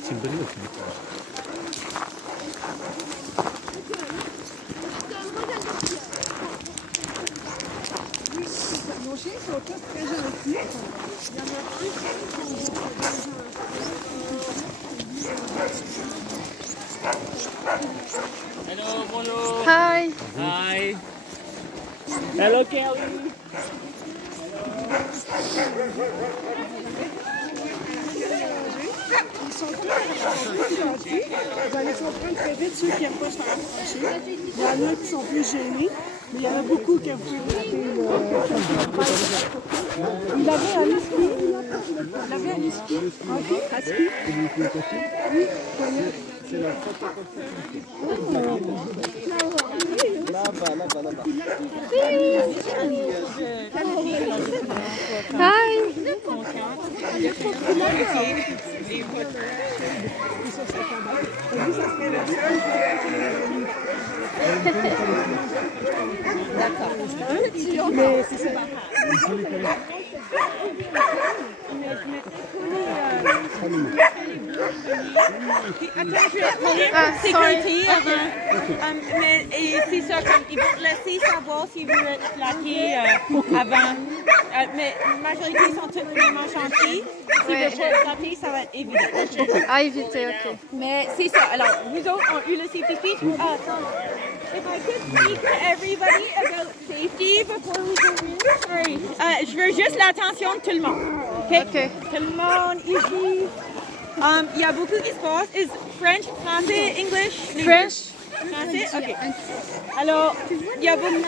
c'est une bonne idée. Nos chiens sont tous très gentils. Il y en a plus qui sont Hello, bonjour. Hi. Hi. Hello, Kelly. Ils sont tous gentils. Vous allez comprendre très vite ceux qui n'aiment pas se faire approcher. Il y en a qui sont plus gênés, mais il y en a beaucoup qui aiment frapper. Il avait un ski. Il avait un ski. Ok, à ski. Oui, C'est la photocopie. Là-bas. Hi. D'accord. Mais c'est ça. Attends, je vais parler pour sécurité avant. Mais c'est ça, comme ils vont te laisser savoir s'ils veulent être flattés avant. Mais la majorité sont tous vraiment gentils. S'ils veulent pas être flattés, ça va être évident. À éviter, ok. Mais c'est ça. Alors, vous autres ont eu le safety speech. If I could speak to everybody about safety before we go in. Sorry. Je veux juste l'attention de tout le monde. OK? Tout le monde ici. Il y a beaucoup qui se passe. Is French, français, English? French? Français? OK. Alors, il y a beaucoup...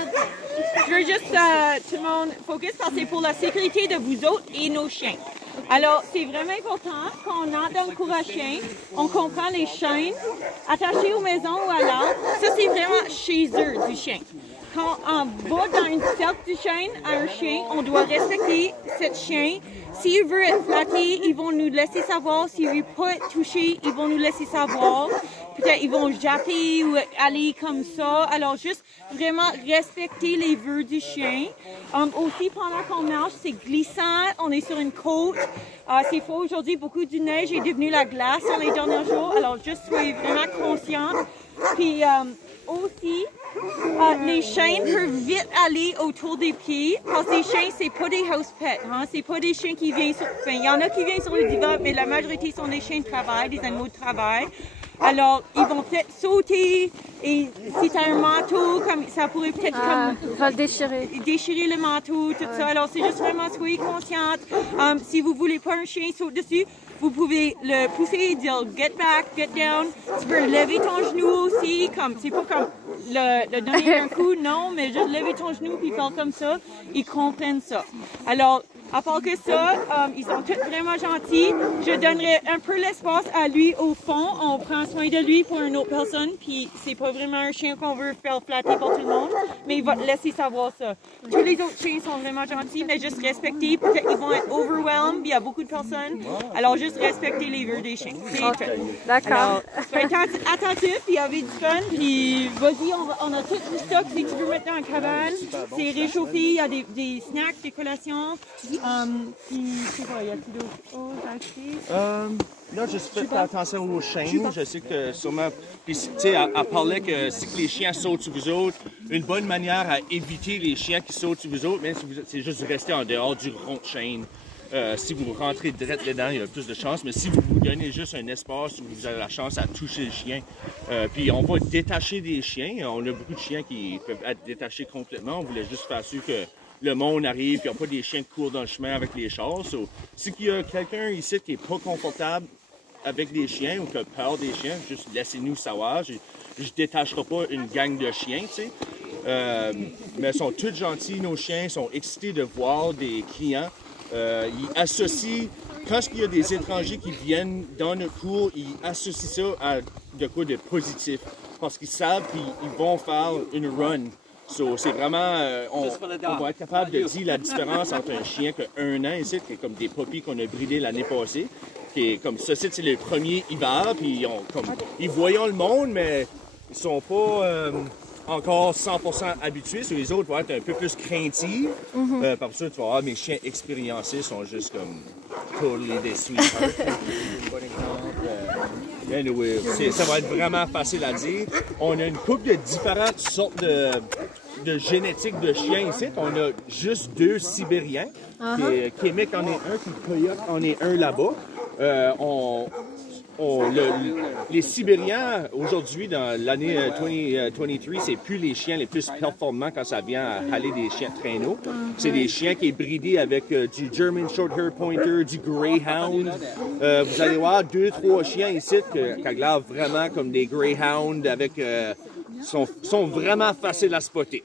Je veux juste tout le monde focus parce que c'est pour la sécurité de vous autres et nos chiens. Alors, c'est vraiment important quand on entre dans le cours à chien, on comprend les chaînes attachées aux maisons ou à l'arbre. Ça, c'est vraiment chez eux du chien. Quand on va dans une cercle de chaîne à un chien, on doit respecter ce chien. S'il veut être flatté, ils vont nous laisser savoir. S'il ne veut pas être touché, ils vont nous laisser savoir. Peut-être ils vont japper ou aller comme ça. Alors, juste vraiment respecter les vœux du chien. Aussi, pendant qu'on marche, c'est glissant. On est sur une côte. C'est faux aujourd'hui. Beaucoup de neige est devenue la glace dans les derniers jours. Alors, juste soyez vraiment conscients. Puis, aussi, les chiens peuvent vite aller autour des pieds parce que les chiens, c'est pas des house pets. Hein? C'est pas des chiens qui viennent sur... Enfin, il y en a qui viennent sur le divan, mais la majorité sont des chiens de travail, des animaux de travail. Alors, ils vont peut-être sauter et si tu as un manteau, comme, ça pourrait peut-être va déchirer le manteau, tout ça. Alors, c'est juste vraiment, soyez consciente. Si vous voulez pas un chien saute dessus, vous pouvez le pousser et dire « get back, get down ». Tu peux lever ton genou aussi, comme c'est pas comme le donner un coup, non, mais juste lever ton genou puis faire comme ça. Ils comprennent ça. Alors, à part que ça, ils sont tous vraiment gentils. Je donnerai un peu l'espace à lui au fond. On prend soin de lui pour une autre personne. Puis c'est pas vraiment un chien qu'on veut faire flatter pour tout le monde. Mais il va te laisser savoir ça. Tous les autres chiens sont vraiment gentils, mais juste respecter. Peut-être qu'ils vont être overwhelmed. Il y a beaucoup de personnes. Alors juste respecter les vœux des chiens. D'accord. Soyez attentif, puis avez du fun. Puis vas-y, on a tout le stock. Si tu veux mettre dans la cabane, c'est réchauffé. Il y a des snacks, des collations. Puis, c'est quoi, y a-t-il d'autres choses à acheter? Là, je fais attention aux chiens. Je sais que sûrement. Puis, tu sais, elle parlait que si les chiens sautent sur vous autres, une bonne manière à éviter les chiens qui sautent sur vous autres, c'est juste de rester en dehors du rond de chaîne. Si vous rentrez direct dedans, il y a plus de chance. Mais si vous vous donnez juste un espace où vous avez la chance à toucher le chien, puis on va détacher des chiens. On a beaucoup de chiens qui peuvent être détachés complètement. On voulait juste faire sûr que le monde arrive, puis il n'y a pas des chiens qui courent dans le chemin avec les chars. So, si il y a quelqu'un ici qui n'est pas confortable avec des chiens ou qui a peur des chiens, juste laissez-nous savoir. Je ne détacherai pas une gang de chiens, tu sais. Mais ils sont tous gentils, nos chiens, sont excités de voir des clients. Ils associent, quand il y a des étrangers qui viennent dans notre cours, ils associent ça à de quoi de positif. Parce qu'ils savent qu'ils vont faire une run. So, c'est vraiment, on va être capable de dire la différence entre un chien qui a 1 an ici, qui est comme des puppies qu'on a bridés l'année passée, qui est comme ça, c'est le premier hiver, puis ils voient le monde, mais ils sont pas encore 100% habitués. So, les autres vont être un peu plus craintifs. Par ça, tu vas voir, mes chiens expériencés sont juste comme totally des sweethearts. Un bon exemple. Anyway, ça va être vraiment facile à dire. On a une couple de différentes sortes de génétique de chiens ici. On a juste 2 Sibériens. Québec en est un, puis Coyote en est un là-bas. Les Sibériens, aujourd'hui, dans l'année 2023, c'est plus les chiens les plus performants quand ça vient à aller des chiens de traîneau. C'est des chiens qui sont bridés avec du German Shorthair Pointer, du Greyhound. Vous allez voir 2-3 chiens ici qui ont l'air vraiment comme des Greyhounds sont vraiment faciles à spotter.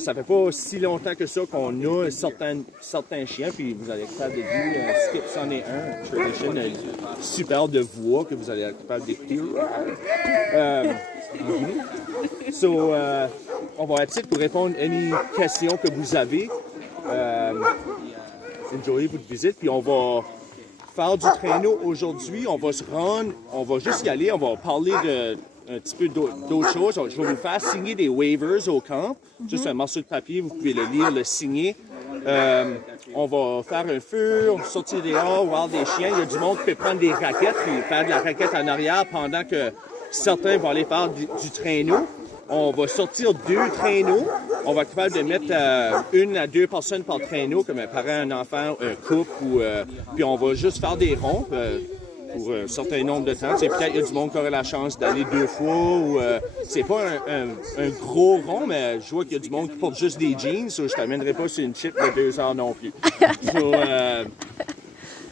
Ça fait pas si longtemps que ça qu'on a certains chiens, puis vous allez être capable de dire, Skip c'en est un, Tradition, super de voix que vous allez être capable d'écouter. On va être ici pour répondre à any questions que vous avez. Enjoyez votre visite, puis on va faire du traîneau aujourd'hui. On va se rendre, on va juste y aller, on va parler de un petit peu d'autres choses. Je vais vous faire signer des waivers au camp. Juste un morceau de papier, vous pouvez le lire, le signer. On va faire un feu, on va sortir dehors, voir des chiens. Il y a du monde qui peut prendre des raquettes et faire de la raquette en arrière pendant que certains vont aller faire du traîneau. On va sortir 2 traîneaux. On va être capable de mettre 1 à 2 personnes par traîneau, comme un parent, un enfant, un couple. Puis on va juste faire des ronds. Pour un certain nombre de temps. Peut-être qu'il y a du monde qui aurait la chance d'aller 2 fois ou c'est pas un gros rond, mais je vois qu'il y a du monde qui porte juste des jeans, je t'amènerai pas sur une chip de 2 heures non plus.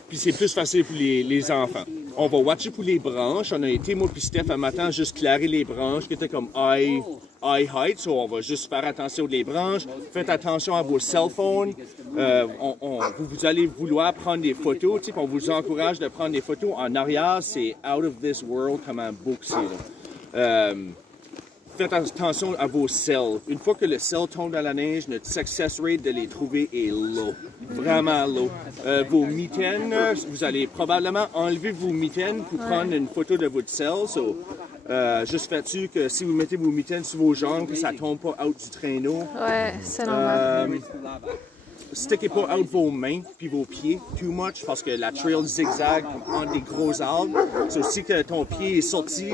Puis c'est plus facile pour les enfants. On va watcher pour les branches. On a été, moi puis Steph, un matin, juste clairer les branches qui étaient comme high height. On va juste faire attention aux branches. Faites attention à vos cell phones. Vous allez vouloir prendre des photos. On vous encourage de prendre des photos. En arrière, c'est out of this world comme un book c'est. Faites attention à vos selles. Une fois que le sel tombe dans la neige, notre success rate de les trouver est low. Vraiment low. Vos mitaines, vous allez probablement enlever vos mitaines pour prendre une photo de votre sel. Juste faites-tu que si vous mettez vos mitaines sur vos jambes, que ça ne tombe pas out du traîneau. Ouais, c'est normal. Stickez pas out vos mains puis vos pieds too much parce que la trail zigzag entre des gros arbres. Si que ton pied est sorti,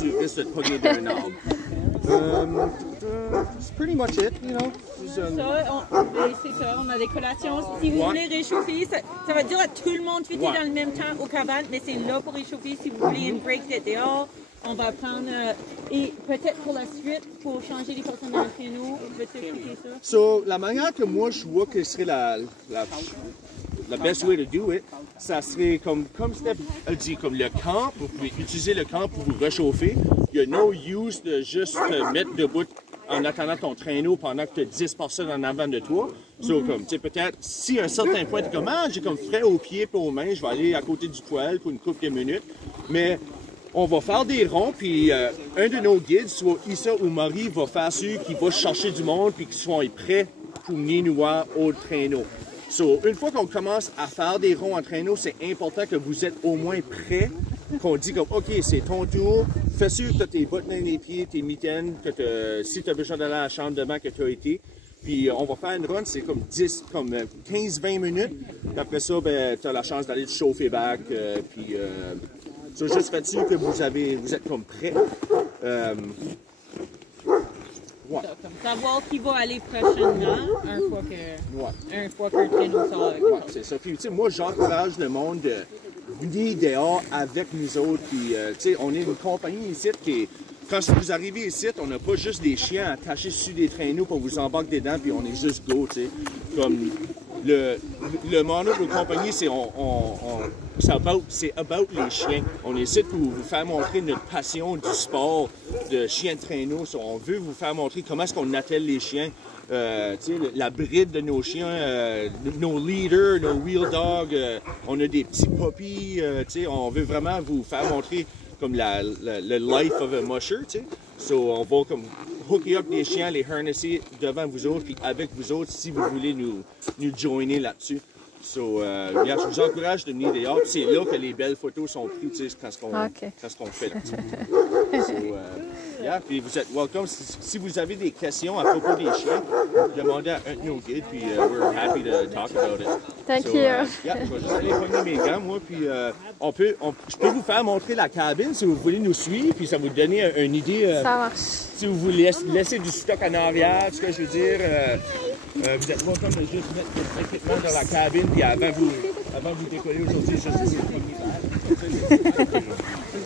tu risques de te pogner d'un arbre. C'est pretty much it, you know. C'est ça, on a des collations. Si vous voulez réchauffer, ça va dire à tout le monde, fêter dans le même temps au cabane, mais c'est là pour réchauffer. Si vous voulez une break d'être dehors, on va prendre, et peut-être pour la suite, pour changer les personnes dans le traîneau, veux-tu expliquer ça? La manière que moi je vois que serait la best way to do it, ça serait comme Steph a dit, comme le camp, vous pouvez utiliser le camp pour vous réchauffer. Il y a no use de juste te mettre debout en attendant ton traîneau pendant que tu as 10 personnes en avant de toi. Peut-être, si à un certain point, tu es comme, j'ai comme frais aux pieds et aux mains, je vais aller à côté du poêle pour une couple de minutes. Mais on va faire des ronds, puis un de nos guides, soit Issa ou Marie, va faire celui qui va chercher du monde, puis qui soit prêt pour venir nous voir au traîneau. Une fois qu'on commence à faire des ronds en traîneau, c'est important que vous êtes au moins prêts, qu'on dit comme, OK, c'est ton tour, fais sûr que tu as tes bottes dans les pieds, tes mitaines, que si tu as besoin d'aller à la chambre devant que tu as été. Puis on va faire une run, c'est comme 15-20 minutes. Puis après ça, tu as la chance d'aller te chauffer back, puis... juste faites sûr que vous êtes comme prêts. Savoir qui va aller prochainement, un fois que le traîneau sort. C'est ça. Puis, moi, j'encourage le monde de venir dehors avec nous autres. Puis, on est une compagnie ici qui, quand vous arrivez ici, on n'a pas juste des chiens attachés sur des traîneaux qu'on vous embarque dedans, puis on est juste go, tu sais. Comme le motto de nos compagnies, c'est about les chiens. On est ici pour vous faire montrer notre passion du sport de chien de traîneau. On veut vous faire montrer comment est-ce qu'on attelle les chiens. La bride de nos chiens, nos leaders, nos wheel dogs, on a des petits puppies. On veut vraiment vous faire montrer comme le life of a musher. On va comme hooker up les chiens, les harnesser devant vous autres, puis avec vous autres si vous voulez nous joiner là-dessus. Je vous encourage de venir dehors. C'est là que les belles photos sont prises quand on fait. Puis vous êtes welcome. Si vous avez des questions à propos des chiens, demandez à un de nos guides, puis we're happy to talk about it. Thank you. Je vais juste aller prendre mes gants, moi, puis je peux vous faire montrer la cabine si vous voulez nous suivre, puis ça vous donner une idée. Ça marche. Si vous voulez laisser du stock en arrière, ce que je veux dire, vous êtes welcome de juste mettre votre équipement dans la cabine, puis avant vous décoller aujourd'hui, juste vous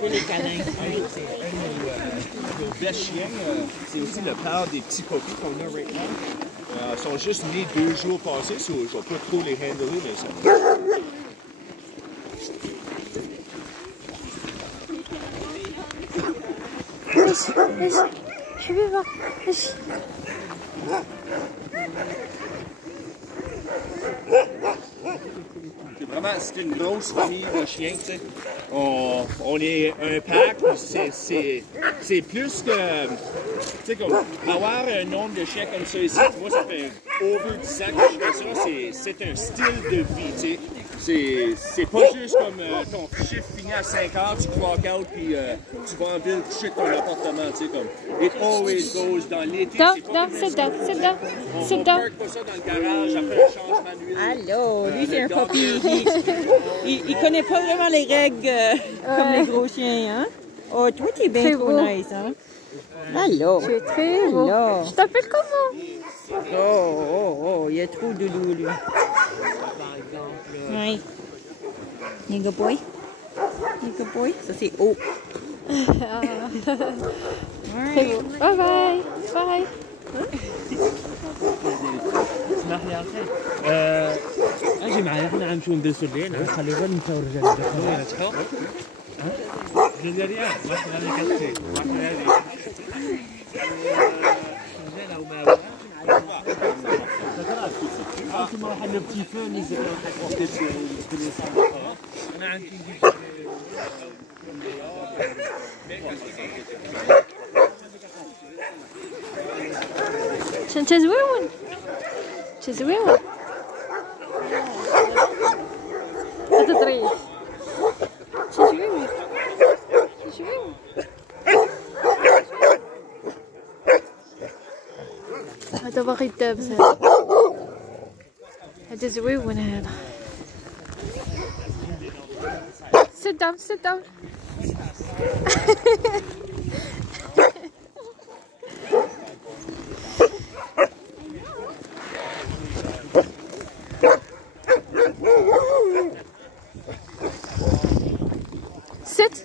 Les câlins. C'est un de nos best chiens. C'est aussi le père des petits puppies qu'on a maintenant. Ils sont juste nés 2 jours passés, je ne vais pas trop les handler, mais ça va. Je vais voir. C'est une grosse famille de chiens, tu sais. On est un pack, c'est plus que, tu sais, comme avoir un nombre de chiens comme ça ici, moi ça fait over 10 ans que je fais ça, c'est un style de vie, tu sais. C'est pas juste comme ton chiffre finit à 5 heures, tu clock out, puis tu vas en ville coucher de ton appartement, tu sais, comme it always goes dans l'été. Sit down. On parque pas ça dans le garage après un changement d'huile. Allô, lui c'est un puppy. Il connaît pas vraiment les règles comme les gros chiens, hein? Oh, toi t'es bien trop beau. nice, hein? Allô. Tu es très beau. Allô. Je t'appelle comment? Oh, il y a trop de doudou, lui. Oui. Nigga boy. Ça, c'est O. Très beau. Bye bye. Bye. اسمح لي اخي اجي معي احنا عم شو ندرس الليل خلي بالنا انت والرجال دخلوا يا صحاب جزيريان ما خلاني كتشي ما خلاني رجال او ما انتم واحد لو بتي فو نزل واحد وقت انا عندي عشان تزويون لا تطريش تزويون هذا باغي يدابز هذا زويون هذا sit down Sit.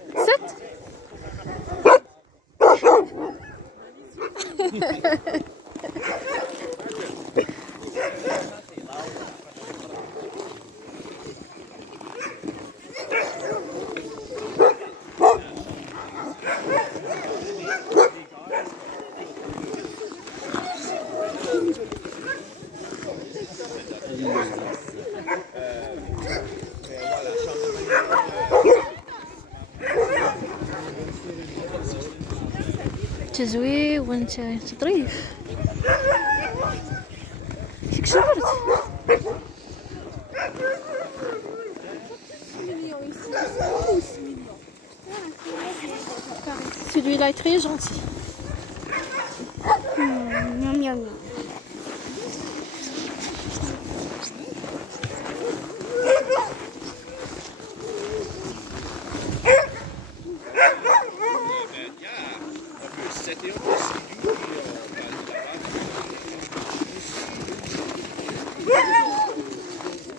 تزوي وانت تطريف فيك شعرت celui-là est très gentil.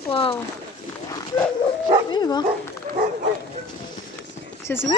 Wow. Oui, bon. C'est zoué.